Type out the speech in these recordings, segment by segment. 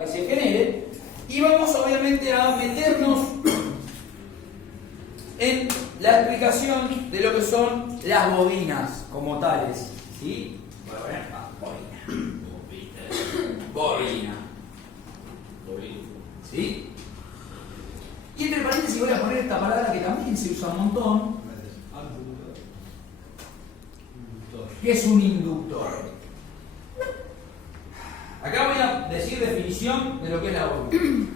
que se genere, y vamos obviamente a meternos en la explicación de lo que son las bobinas como tales, ¿sí? Bobina. ¿Sí? Y entre paréntesis voy a poner esta palabra que también se usa un montón, que es un inductor. Acá voy a decir definición de lo que es la bobina.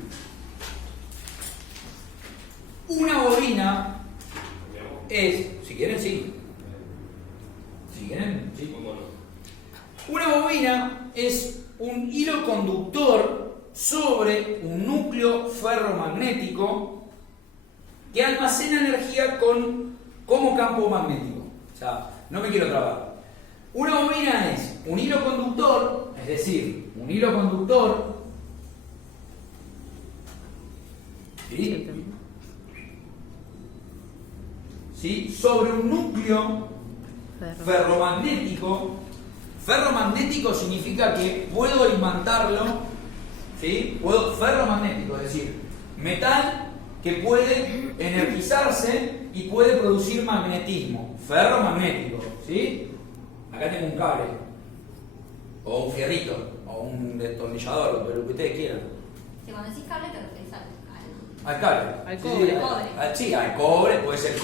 Una bobina es, si quieren, sí. Si quieren, sí. Una bobina es un hilo conductor sobre un núcleo ferromagnético que almacena energía como campo magnético. O sea, no me quiero trabar. Una bobina es un hilo conductor, es decir, un hilo conductor, ¿sí? ¿Sí? Sobre un núcleo ferromagnético. Ferromagnético significa que puedo imantarlo, ¿sí? Ferromagnético, es decir, metal que puede energizarse y puede producir magnetismo. Ferromagnético, ¿sí? Acá tengo un cable, o un fierrito, o un destornillador, lo que ustedes quieran. Si cuando decís cable te refieres al cable. Al cobre. Sí, al cobre, puede ser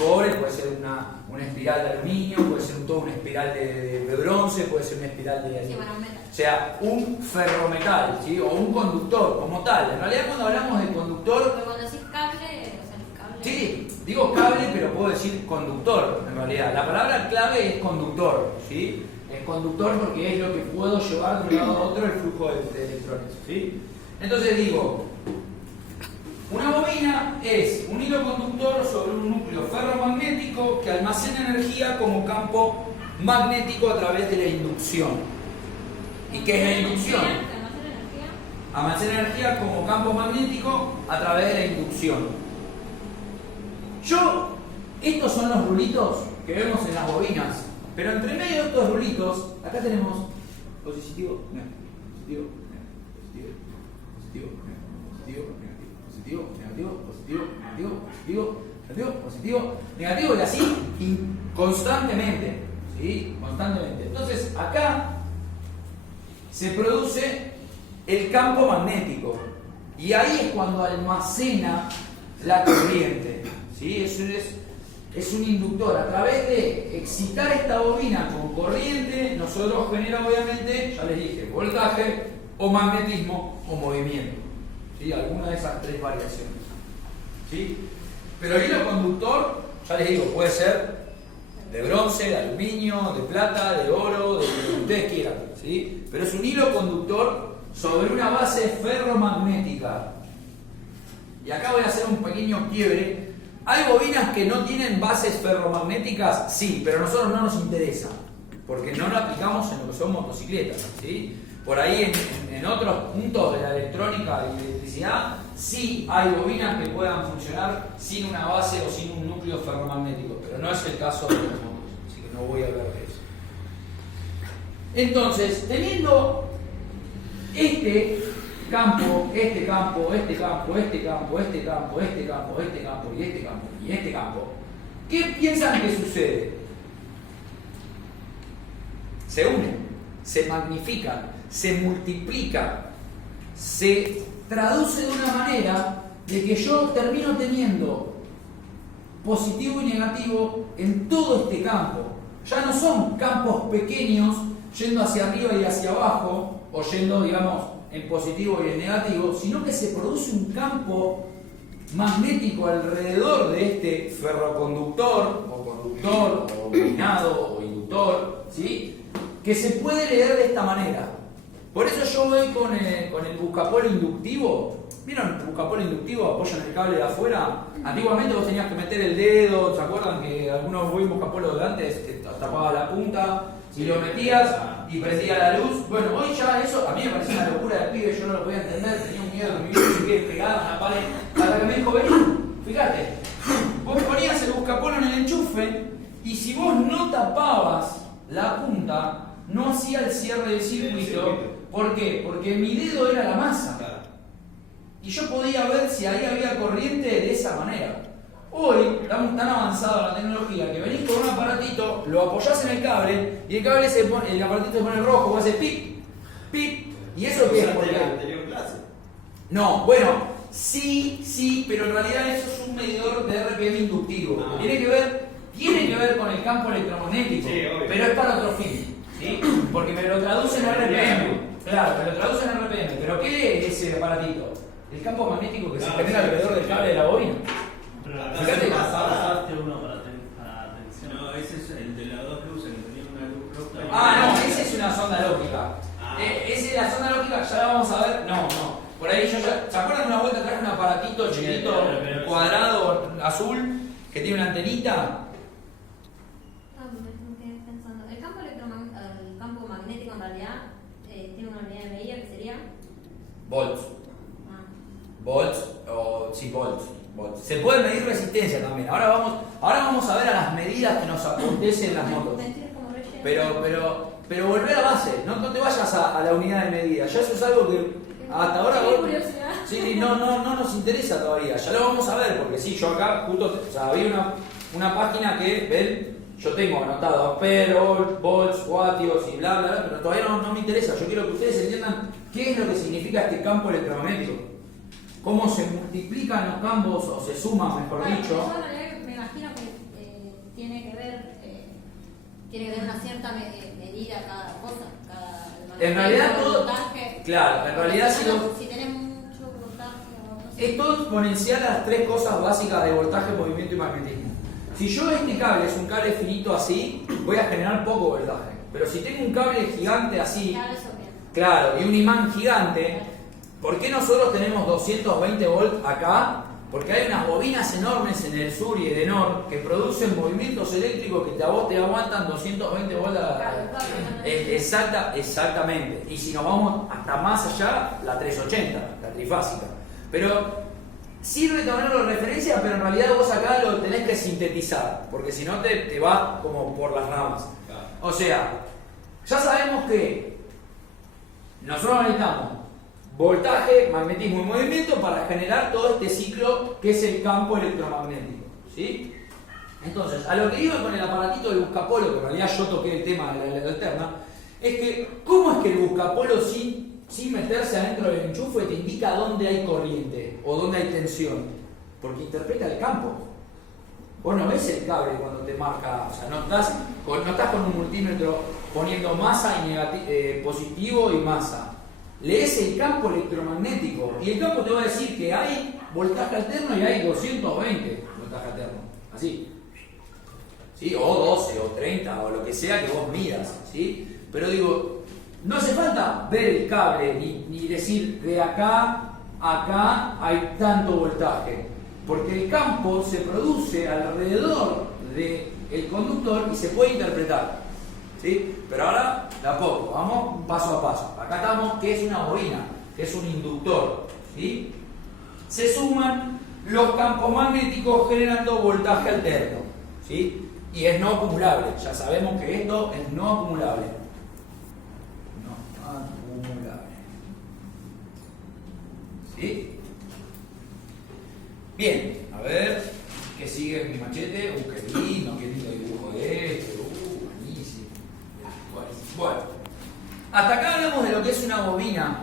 una espiral de aluminio, puede ser toda una espiral de bronce, puede ser una espiral de... Sí, bueno, un metal. O sea, un ferrometal, ¿sí? O un conductor como tal. En realidad cuando hablamos de conductor... Pero cuando decís cable, o sea, el cable... Sí, digo cable, pero puedo decir conductor, en realidad. La palabra clave es conductor, ¿sí? Es conductor porque es lo que puedo llevar de un lado a otro el flujo de electrones, ¿sí? Entonces digo, una bobina es un hilo conductor sobre un núcleo ferromagnético que almacena energía como campo magnético a través de la inducción. ¿Y qué es la inducción? Almacena energía como campo magnético a través de la inducción. Estos son los rulitos que vemos en las bobinas, pero entre medio de estos rulitos, acá tenemos positivo, negativo, positivo, negativo, positivo, negativo, positivo, negativo, positivo, negativo, positivo, negativo, y así constantemente, ¿sí? Constantemente. Entonces, acá se produce el campo magnético, y ahí es cuando almacena la corriente, ¿sí? Eso es un inductor. A través de excitar esta bobina con corriente, nosotros generamos obviamente, ya les dije, voltaje o magnetismo o movimiento, ¿sí? Alguna de esas tres variaciones, ¿sí? Pero el hilo conductor, ya les digo, puede ser de bronce, de aluminio, de plata, de oro, de lo que ustedes quieran, ¿sí? Pero es un hilo conductor sobre una base ferromagnética. Y acá voy a hacer un pequeño quiebre. ¿Hay bobinas que no tienen bases ferromagnéticas? Sí, pero a nosotros no nos interesa, porque no lo aplicamos en lo que son motocicletas, ¿sí? Por ahí en otros puntos de la electrónica y de electricidad, sí hay bobinas que puedan funcionar sin una base o sin un núcleo ferromagnético, pero no es el caso de las motos, así que no voy a hablar de eso. Entonces, teniendo este campo, este campo, este campo, este campo, este campo, este campo, este campo y este campo y este campo, ¿qué piensan que sucede? Se unen, se magnifican, se multiplican, se traduce de una manera de que yo termino teniendo positivo y negativo en todo este campo. Ya no son campos pequeños yendo hacia arriba y hacia abajo, o yendo, digamos, en positivo y en negativo, sino que se produce un campo magnético alrededor de este ferroconductor, o conductor, o bobinado, o inductor, ¿sí? Que se puede leer de esta manera. Por eso yo voy con el buscapolo inductivo. ¿Vieron el buscapolo inductivo? Apoyan el cable de afuera. Antiguamente vos tenías que meter el dedo, ¿se acuerdan que algunos buscapolos de antes te tapaba la punta? Si lo metías y prendía la luz, bueno, hoy ya eso a mí me parecía una locura de pibe, yo no lo podía entender, tenía un miedo que mi vida se quede pegada a la pared, hasta que me dijo, vení, fíjate, vos ponías el buscapolo en el enchufe y si vos no tapabas la punta, no hacía el cierre del circuito. ¿Por qué? Porque mi dedo era la masa. yo podía ver si ahí había corriente de esa manera. Hoy estamos tan avanzada la tecnología que venís con un aparatito, lo apoyás en el cable y el cable el aparatito se pone rojo, hace pip, pip, y eso es porque... la anterior clase. No, bueno, sí, pero en realidad eso es un medidor de RPM inductivo. Ah. Tiene que ver con el campo electromagnético, Sí, obvio. pero es para otro fin, ¿sí? Porque me lo traduce en RPM. Claro, me lo traduce en RPM. ¿Pero qué es ese aparatito? El campo magnético que se genera alrededor del cable de la bobina. Pero acá Fíjate, pasaste uno para atención. No, ese es el de las dos luces que tenía una luz roja. Ah, no, esa es una sonda lógica. Ah. Esa es la sonda lógica, ya la vamos a ver. No. Por ahí yo ya. ¿Se acuerdan de una vuelta traje un aparatito chiquito, pero- cuadrado, azul, que tiene una antenita? Me quedé pensando. El campo magnético en realidad tiene una unidad de medida que sería. Volts. Ah, Volts, volts. Se puede medir resistencia también. Ahora vamos a ver a las medidas que nos acontecen en las motos. mentir como relleno. Pero volver a base, no te vayas a la unidad de medida. Ya eso es algo que hasta ahora Qué curiosidad. sí, no nos interesa todavía. Ya lo vamos a ver, porque sí, yo acá justo, o sea, había una página que, ven, yo tengo anotado amperes, volts, vatios y bla, bla, bla, pero todavía no me interesa. Yo quiero que ustedes entiendan qué es lo que significa este campo electromagnético. Cómo se multiplican los campos, o se suman, mejor Bueno, dicho. yo en realidad me imagino que tiene que ver una cierta medida cada cosa. En realidad todo- voltaje. claro, en realidad Si tenés mucho voltaje o no sé. Es todo exponencial a las tres cosas básicas de voltaje, movimiento y magnetismo. Si yo este cable es un cable finito así, voy a generar poco voltaje. Pero si tengo un cable gigante así, Claro, eso bien. claro, y un imán gigante, ¿por qué nosotros tenemos 220 volts acá? Porque hay unas bobinas enormes en el sur y en el norte que producen movimientos eléctricos que a vos te aguantan 220 volts. Exactamente. Y si nos vamos hasta más allá, la 380, la trifásica. Pero sirve tenerlo de referencia, pero en realidad vos acá lo tenés que sintetizar, porque si no te vas como por las ramas. Claro. O sea, ya sabemos que nosotros necesitamos voltaje, magnetismo y movimiento para generar todo este ciclo que es el campo electromagnético, ¿sí? Entonces, a lo que iba con el aparatito del buscapolo, que en realidad yo toqué el tema de la alterna, es que ¿cómo es que el buscapolo sin meterse adentro del enchufe te indica dónde hay corriente o dónde hay tensión? Porque interpreta el campo. Vos no ves el cable cuando te marca, o sea, no estás con un multímetro poniendo masa y positivo y masa. Lees el campo electromagnético y el campo te va a decir que hay voltaje alterno y hay 220 voltaje alterno. Así. ¿Sí? O 12 o 30 o lo que sea que vos midas. ¿Sí? Pero digo, no hace falta ver el cable ni decir de acá a acá hay tanto voltaje. Porque el campo se produce alrededor del conductor y se puede interpretar. ¿Sí? Pero ahora, de a poco, vamos paso a paso. Acá estamos, que es una bobina, que es un inductor. ¿Sí? Se suman los campos magnéticos generando voltaje alterno. ¿Sí? Y es no acumulable. Ya sabemos que esto es no acumulable. No acumulable. ¿Sí? Bien, a ver, ¿qué sigue en mi machete? Qué lindo dibujo de este. Buenísimo. Bueno, hasta acá hablamos de lo que es una bobina,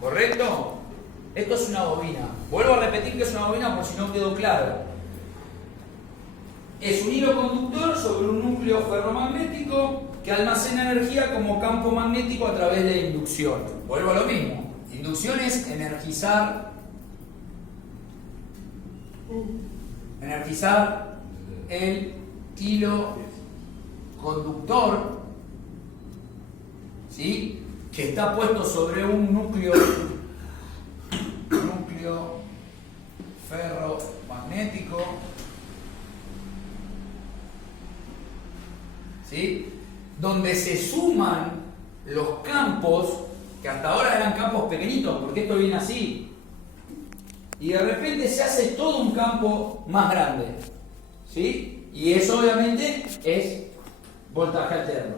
¿correcto? Esto es una bobina. Vuelvo a repetir que es una bobina por si no quedó claro. Es un hilo conductor sobre un núcleo ferromagnético que almacena energía como campo magnético a través de inducción. Vuelvo a lo mismo. Inducción es energizar el hilo conductor, ¿sí? Que está puesto sobre un núcleo ferromagnético, ¿sí? Donde se suman los campos, que hasta ahora eran campos pequeñitos, porque esto viene así, y de repente se hace todo un campo más grande, ¿sí? Y eso obviamente es voltaje alterno.